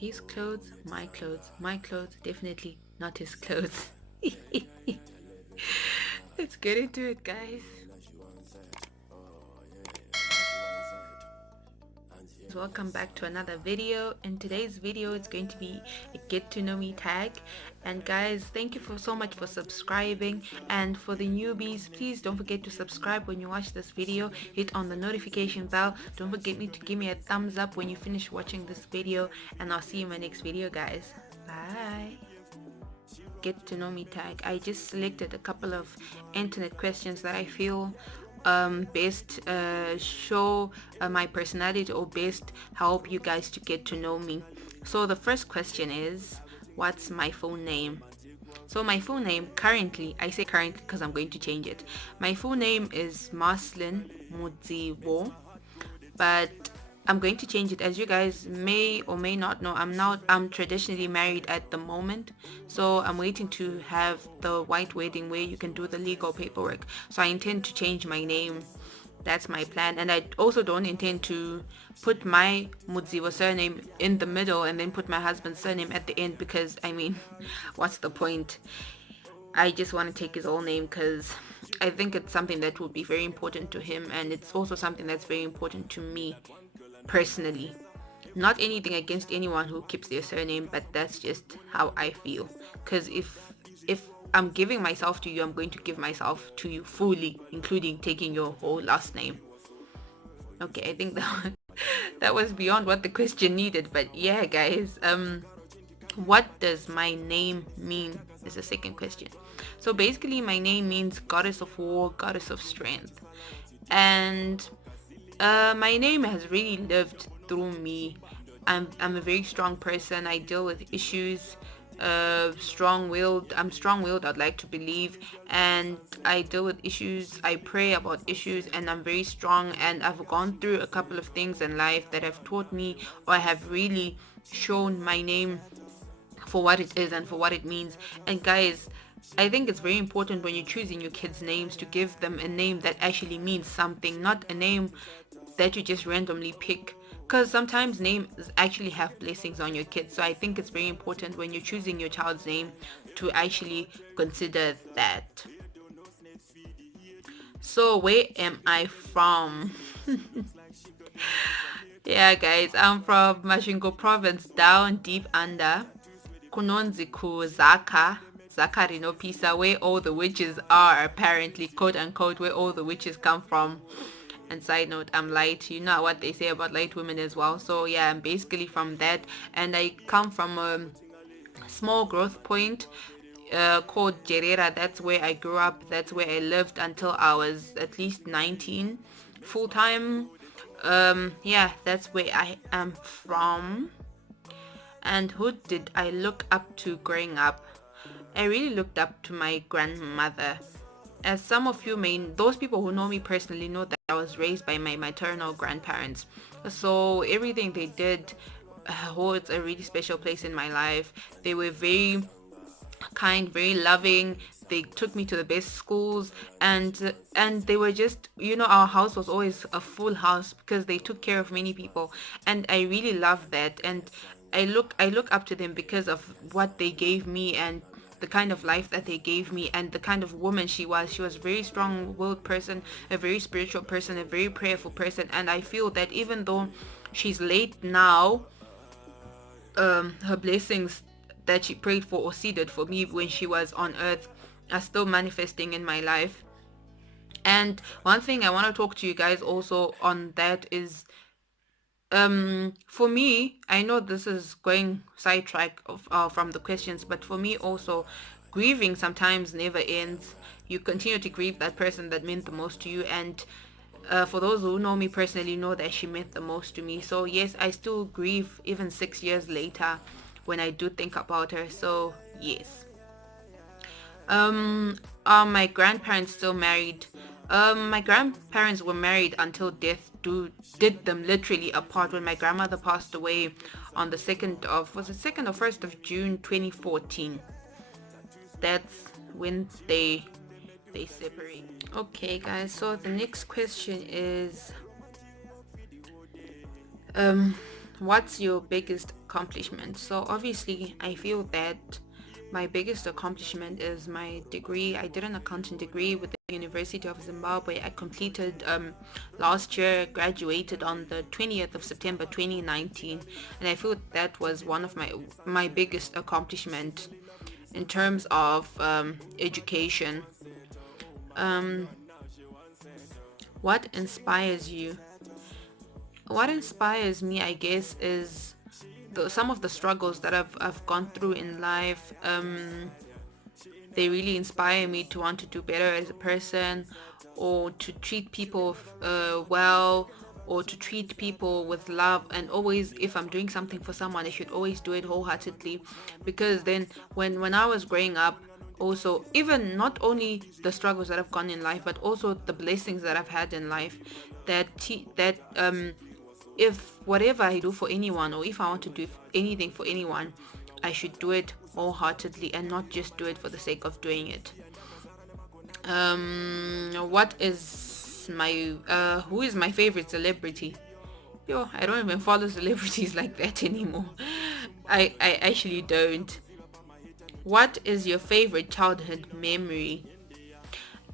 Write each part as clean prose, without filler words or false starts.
His clothes, my clothes, my clothes, definitely not his clothes. Let's get into it, guys. Welcome back to another video. In today's video, it's going to be a get to know me tag. And guys, thank you for so much for subscribing. And for the newbies, please don't forget to subscribe when you watch this video. Hit on the notification bell. Don't forget me to give me a thumbs up when you finish watching this video. And I'll see you in my next video, guys. Bye. Get to know me tag. I just selected a couple of internet questions that I feel best show my personality or best help you guys to get to know me. So the first question is, what's my full name? So my full name currently, I say currently because I'm going to change it. My full name is Marcelin Mudziwo, but I'm going to change it. As you guys may or may not know, I'm traditionally married at the moment, so I'm waiting to have the white wedding where you can do the legal paperwork. So I intend to change my name. That's my plan. And I also don't intend to put my Mudziwa surname in the middle and then put my husband's surname at the end, because I mean, what's the point? I just want to take his whole name because I think it's something that would be very important to him, and it's also something that's very important to me personally. Not anything against anyone who keeps their surname, but that's just how I feel. Because if I'm giving myself to you, I'm going to give myself to you fully, including taking your whole last name. Okay, I think that was beyond what the question needed, but yeah, guys. What does my name mean is the second question. So basically, my name means goddess of war, goddess of strength. And my name has really lived through me. I'm a very strong person. I deal with issues. Strong-willed. I'm strong-willed, I'd like to believe, and I deal with issues. I pray about issues, and I'm very strong. And I've gone through a couple of things in life that have taught me, or have really shown my name for what it is and for what it means. And guys, I think it's very important when you're choosing your kids' names to give them a name that actually means something, not a name that you just randomly pick. Because sometimes names actually have blessings on your kids. So I think it's very important when you're choosing your child's name to actually consider that. So where am I from? Yeah, guys, I'm from Mashingo province, down deep under. Kunonzi ku Zaka, Zakari no Pisa, where all the witches are, apparently, quote unquote, where all the witches come from. And side note, I'm light. You know what they say about light women as well. So yeah, I'm basically from that. And I come from a small growth point called Jerera. That's where I grew up. That's where I lived until I was at least 19 full time. Yeah, that's where I am from. And who did I look up to growing up? I really looked up to my grandmother. As some of you may, those people who know me personally know that I was raised by my maternal grandparents. So everything they did holds a really special place in my life. They were very kind, very loving. They took me to the best schools, and they were just, our house was always a full house because they took care of many people, and I really love that. And I look up to them because of what they gave me, and the kind of life that they gave me, and the kind of woman she was. She was a very strong-willed person, a very spiritual person, a very prayerful person. And I feel that even though she's late now, her blessings that she prayed for or seeded for me when she was on earth are still manifesting in my life. And one thing I want to talk to you guys also on that is, for me, I know this is going sidetrack from the questions, but for me also, grieving sometimes never ends. You continue to grieve that person that meant the most to you, and for those who know me personally know that she meant the most to me. So yes, I still grieve even 6 years later when I do think about her. So yes. Are my grandparents still married? My grandparents were married until death did them literally apart. When my grandmother passed away on the 2nd or 1st of June 2014. That's when they separate. Okay, guys. So the next question is, um, What's your biggest accomplishment? So obviously I feel that my biggest accomplishment is my degree. I did an accounting degree with the University of Zimbabwe. I completed last year, graduated on the 20th of September 2019, and I feel that was one of my biggest accomplishment in terms of education. um, what inspires you? What inspires me, I guess, is some of the struggles that I've gone through in life. They really inspire me to want to do better as a person, or to treat people well, or to treat people with love. And always, if I'm doing something for someone, I should always do it wholeheartedly, because then when I was growing up, also, even not only the struggles that I've gone in life, but also the blessings that I've had in life, that if whatever I do for anyone, or if I want to do anything for anyone, I should do it wholeheartedly and not just do it for the sake of doing it. What is my who is my favorite celebrity? Yo, I don't even follow celebrities like that anymore. I actually don't. What is your favorite childhood memory?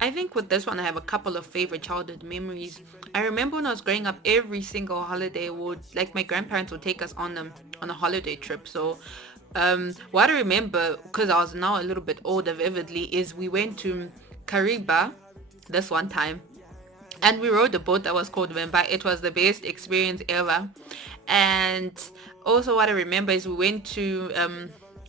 I think with this one, I have a couple of favorite childhood memories. I remember when I was growing up, every single holiday would, like, my grandparents would take us on a holiday trip. So, what I remember, because I was now a little bit older vividly, is we went to Kariba this one time, and we rode a boat that was called Vemba. It was the best experience ever. And also, what I remember is we went to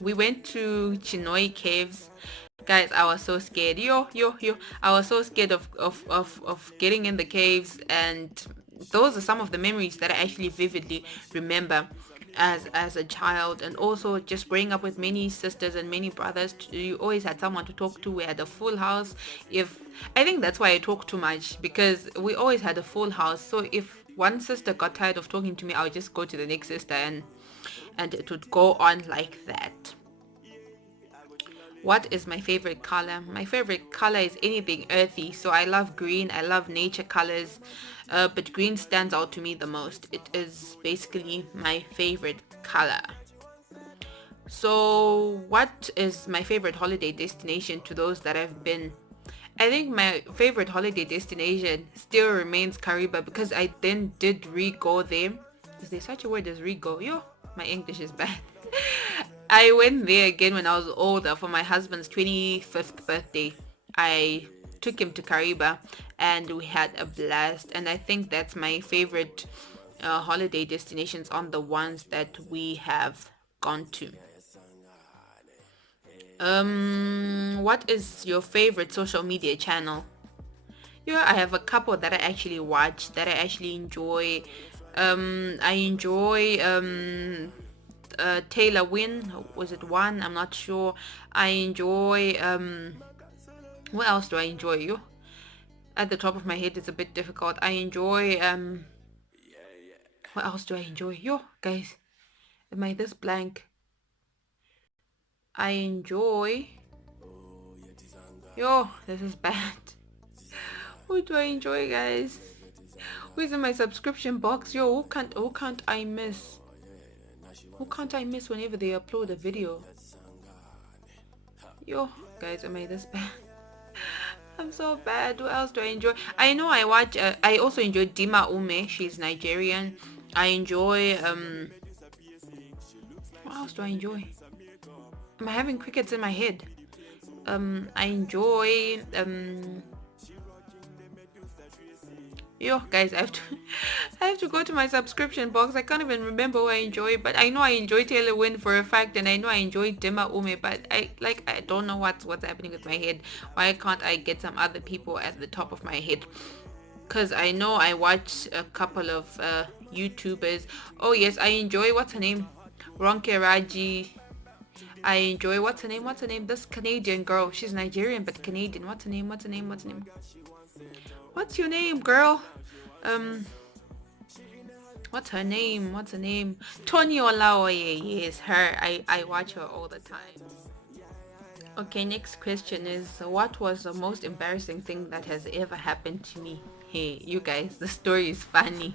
Chinoi Caves. Guys, I was so scared. Yo. I was so scared of getting in the caves. And those are some of the memories that I actually vividly remember as a child. And also just growing up with many sisters and many brothers, you always had someone to talk to. We had a full house. If I think that's why I talk too much, because we always had a full house. So if one sister got tired of talking to me, I would just go to the next sister, and it would go on like that. What is my favorite color? My favorite color is anything earthy. So I love green. I love nature colors. But green stands out to me the most. It is basically my favorite color. So what is my favorite holiday destination to those that I've been? I think my favorite holiday destination still remains Kariba, because I then did re-go there. Is there such a word as re-go? Yo, my English is bad. I went there again when I was older for my husband's 25th birthday. I took him to Kariba and we had a blast. And I think that's my favorite holiday destinations on the ones that we have gone to. What is your favorite social media channel? Yeah, I have a couple that I actually watch, that I actually enjoy. I enjoy Taylor Win. Was it one? I'm not sure. I enjoy what else do I enjoy? You at the top of my head, it's a bit difficult. I enjoy what else do I enjoy? Yo, guys, am I this blank? I enjoy. Yo, this is bad. What do I enjoy, guys? Who's in my subscription box? Yo, who can't I miss? Who can't I miss whenever they upload a video? Yo, guys, am I this bad? I'm so bad. What else do I enjoy? I know I watch. I also enjoy Dima Ume. She's Nigerian. I enjoy. What else do I enjoy? Am I having crickets in my head? I enjoy. Yo, guys, I have to go to my subscription box. I can't even remember who I enjoy, but I know I enjoy Taylor Wynn for a fact, and I know I enjoy Dima Ume, but I don't know what's happening with my head. Why can't I get some other people at the top of my head? Because I know I watch a couple of YouTubers. Oh yes, I enjoy, what's her name? Ronke Raji. I enjoy, what's her name? This Canadian girl. She's Nigerian but Canadian. What's her name? What's your name, girl? What's her name? Tony Olaoye. Yes, her. I watch her all the time. Okay, next question is, what was the most embarrassing thing that has ever happened to me? Hey, you guys, the story is funny.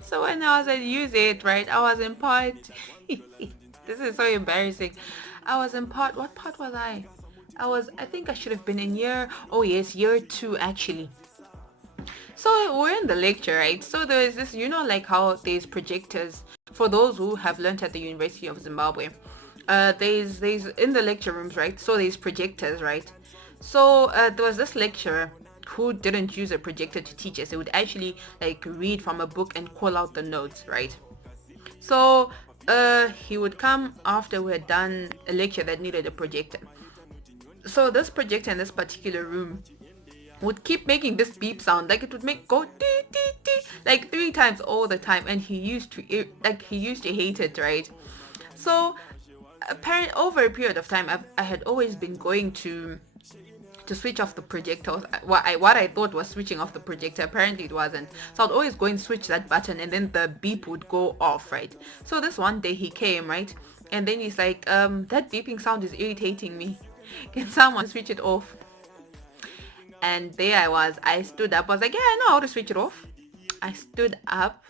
So when I was at use it, right, I was in part. This is so embarrassing. I was in part. What part was I? I think I should have been in year. Oh yes, year 2 actually. So we're in the lecture, right? So there's this, like how there's projectors for those who have learned at the University of Zimbabwe. There's in the lecture rooms, right? So there's projectors, right? So there was this lecturer who didn't use a projector to teach us. He would actually like read from a book and call out the notes, right? So he would come after we had done a lecture that needed a projector. So this projector in this particular room would keep making this beep sound, like it would make go dee, dee, dee, like 3 times all the time, and he used to hate it, right? So apparently over a period of time, I had always been going to switch off the projector. What I thought was switching off the projector, apparently it wasn't. So I'd always go and switch that button, and then the beep would go off, right? So this one day he came, right, and then he's like, that beeping sound is irritating me. Can someone switch it off? And there I was. I stood up. I was like, yeah, I know how to switch it off. I stood up.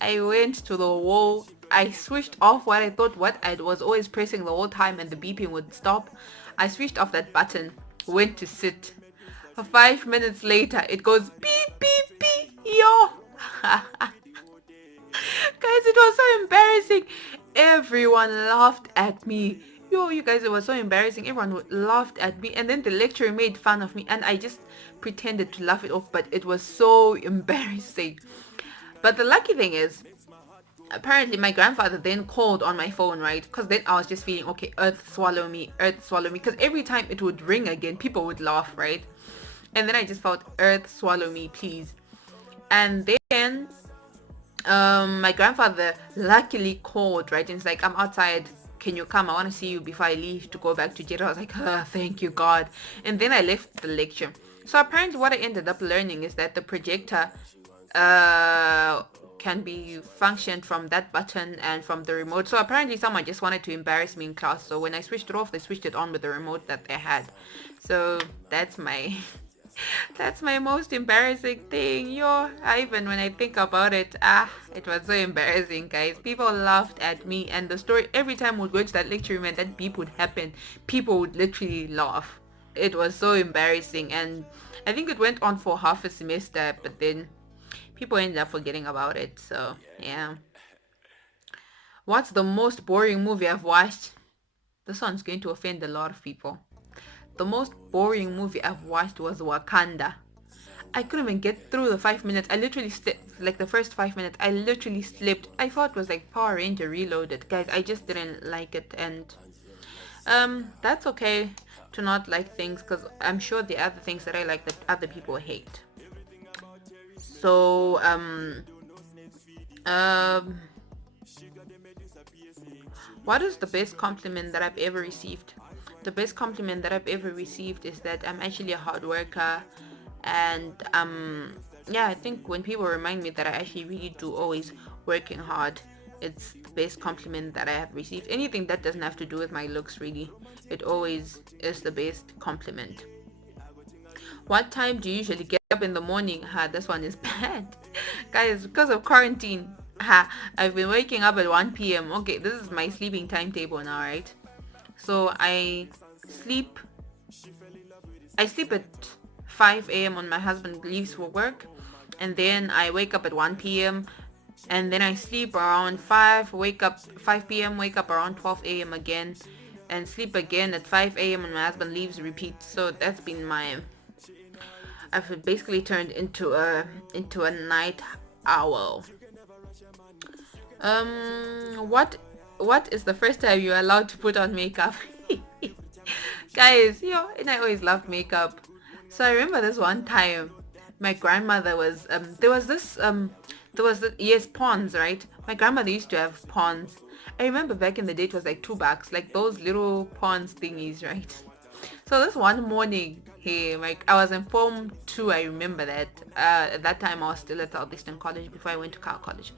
I went to the wall. I switched off what I was always pressing the whole time, and the beeping would stop. I switched off that button. Went to sit. 5 minutes later, it goes beep, beep, beep. Yo. Guys, it was so embarrassing. Everyone laughed at me. Yo, you guys, it was so embarrassing. Everyone laughed at me, and then the lecturer made fun of me, and I just pretended to laugh it off, but it was so embarrassing. But the lucky thing is, apparently my grandfather then called on my phone, right? Because then I was just feeling, okay, earth swallow me, because every time it would ring again, people would laugh, right? And then I just felt, earth swallow me, please. And then my grandfather luckily called, right? And it's like, I'm outside, can you come? I want to see you before I leave to go back to jail. I was like, thank you, God. And then I left the lecture. So apparently what I ended up learning is that the projector can be functioned from that button and from the remote. So apparently someone just wanted to embarrass me in class. So when I switched it off, they switched it on with the remote that they had. So that's my that's my most embarrassing thing. Even when I think about it, it was so embarrassing, guys. People laughed at me, and the story, every time we'd go to that lecture room and that beep would happen, people would literally laugh. It was so embarrassing, and I think it went on for half a semester, but then people ended up forgetting about it. So yeah. What's the most boring movie I've watched? This one's going to offend a lot of people. The most boring movie I've watched was Wakanda. I couldn't even get through the 5 minutes. I literally slept, like the first 5 minutes, I literally slept. I thought it was like Power Ranger Reloaded. Guys, I just didn't like it, and that's okay to not like things, because I'm sure the other things that I like that other people hate. So, what is the best compliment that I've ever received? The best compliment that I've ever received is that I'm actually a hard worker, and yeah, I think when people remind me that I actually really do always working hard, it's the best compliment that I have received. Anything that doesn't have to do with my looks, really, it always is the best compliment. What time do you usually get up in the morning? This one is bad. Guys, because of quarantine, I've been waking up at 1 p.m. Okay, this is my sleeping timetable now, right? So I sleep at 5 a.m. when my husband leaves for work, and then I wake up at 1 p.m. and then I sleep around 5, wake up 5 p.m., wake up around 12 a.m. again, and sleep again at 5 a.m. when my husband leaves, repeat. So that's been I've basically turned into a night owl. What is the first time you're allowed to put on makeup? Guys, and I always loved makeup. So I remember this one time, my grandmother was yes, pawns, right? My grandmother used to have pawns. I remember back in the day it was like $2, like those little pawns thingies, right? So this one morning, I was in Form 2, I remember that. At that time I was still at Southeastern College before I went to Cal College.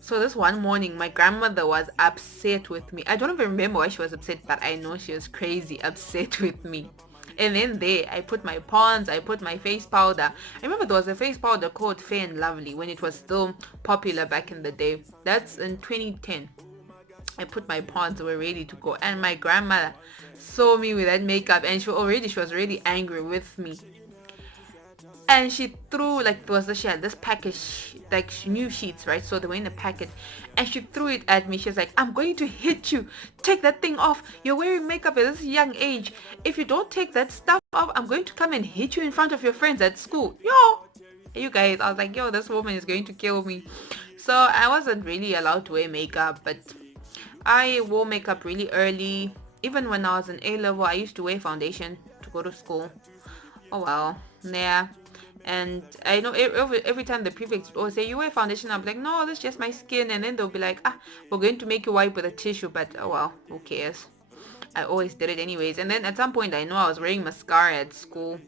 So this one morning, my grandmother was upset with me. I don't even remember why she was upset, but I know she was crazy upset with me. And then there, I put my pawns, I put my face powder. I remember there was a face powder called Fair and Lovely when it was still popular back in the day. That's in 2010. I put my pawns, were ready to go. And my grandmother saw me with that makeup, and she was really angry with me. And she threw, like, she had this package, like, new sheets, right? So they were in a packet, and she threw it at me. She was like, I'm going to hit you. Take that thing off. You're wearing makeup at this young age. If you don't take that stuff off, I'm going to come and hit you in front of your friends at school. Yo, you guys, I was like, yo, this woman is going to kill me. So I wasn't really allowed to wear makeup, but I wore makeup really early. Even when I was in A level, I used to wear foundation to go to school. Oh well, yeah. And I know every time the prefects would always say, you wear foundation, I'm like, no, that's just my skin. And then they'll be like, we're going to make you wipe with a tissue. But oh well, who cares? I always did it anyways. And then at some point, I know I was wearing mascara at school.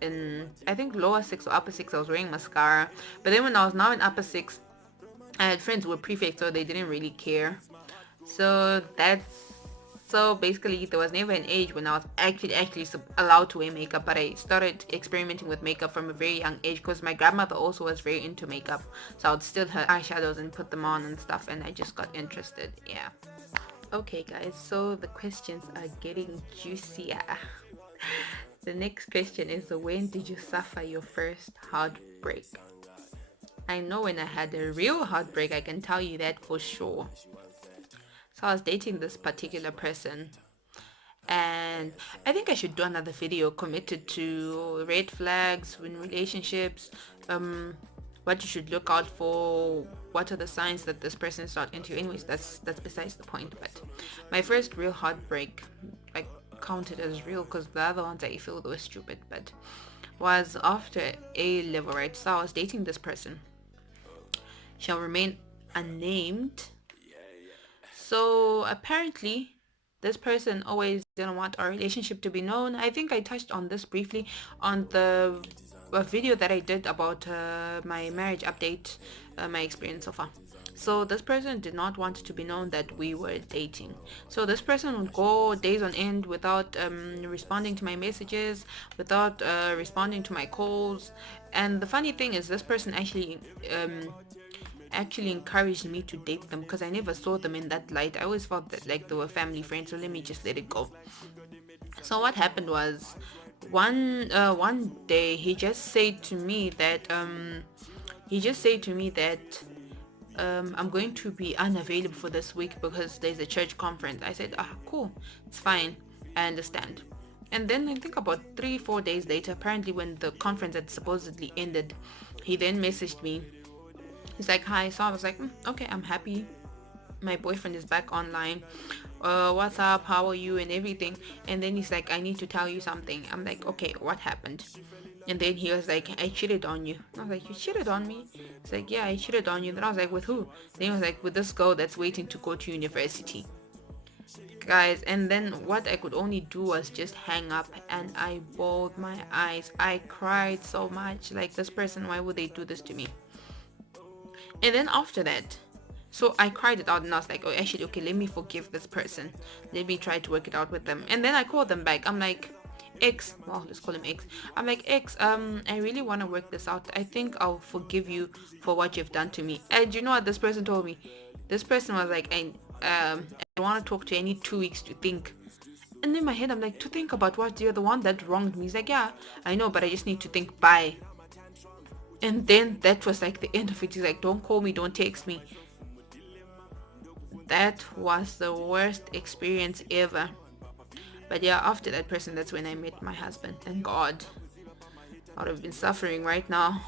In, I think, lower 6 or upper 6, I was wearing mascara. But then when I was now in upper 6, I had friends who were prefects, so they didn't really care. So basically there was never an age when I was actually allowed to wear makeup, but I started experimenting with makeup from a very young age because my grandmother also was very into makeup. So I would steal her eyeshadows and put them on and stuff, and I just got interested. Yeah. Okay guys, so the questions are getting juicier. The next question is, when did you suffer your first heartbreak? I know when I had a real heartbreak, I can tell you that for sure. So I was dating this particular person, and I think I should do another video committed to red flags in relationships, what you should look out for, what are the signs that this person is not into. Anyways, that's besides the point. But my first real heartbreak, I counted as real because the other ones I feel they were stupid, but was after A level, right? So I was dating this person, shall remain unnamed. So apparently this person always didn't want our relationship to be known. I think I touched on this briefly on the video that I did about my marriage update, my experience so far. So this person did not want it to be known that we were dating. So this person would go days on end without responding to my messages, without responding to my calls. And the funny thing is, this person actually encouraged me to date them because I never saw them in that light. I always felt that like they were family friends, so let me just let it go. So what happened was, one day he just said to me that I'm going to be unavailable for this week because there's a church conference. I said, cool, it's fine, I understand. And then I think about 3-4 days later, apparently when the conference had supposedly ended, he then messaged me. He's like, hi. So I was like, okay, I'm happy my boyfriend is back online. What's up? How are you? And everything. And then he's like, I need to tell you something. I'm like, okay, what happened? And then he was like, I cheated on you. I was like, you cheated on me? He's like, yeah, I cheated on you. Then I was like, with who? Then he was like, with this girl that's waiting to go to university. Guys, and then what I could only do was just hang up, and I bawled my eyes. I cried so much. Like, this person, why would they do this to me? And then after that, so I cried it out, and I was like, oh, actually, okay, let me forgive this person. Let me try to work it out with them. And then I called them back. I'm like, X, well, let's call him X. I'm like, X, I really want to work this out. I think I'll forgive you for what you've done to me. And you know what this person told me? This person was like, I don't want to talk to you. I need 2 weeks to think. And in my head, I'm like, to think about what? You're the one that wronged me. He's like, yeah, I know, but I just need to think. Bye. And then that was like the end of it. He's like, don't call me, don't text me. That was the worst experience ever. But yeah, after that person, that's when I met my husband. Thank God. I would have been suffering right now.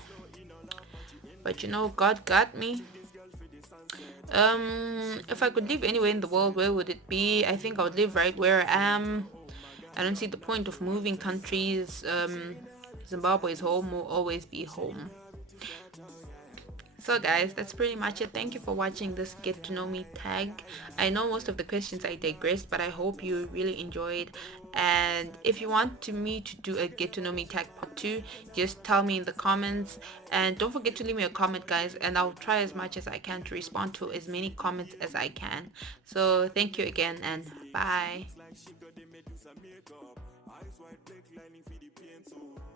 But you know, God got me. If I could live anywhere in the world, where would it be? I think I would live right where I am. I don't see the point of moving countries. Zimbabwe is home, will always be home. So guys, that's pretty much it. Thank you for watching this get to know me tag. I know most of the questions I digressed, but I hope you really enjoyed. And if you want me to do a get to know me tag part 2, just tell me in the comments. And don't forget to leave me a comment, guys, and I'll try as much as I can to respond to as many comments as I can. So thank you again, and bye. white black lining for the paint, so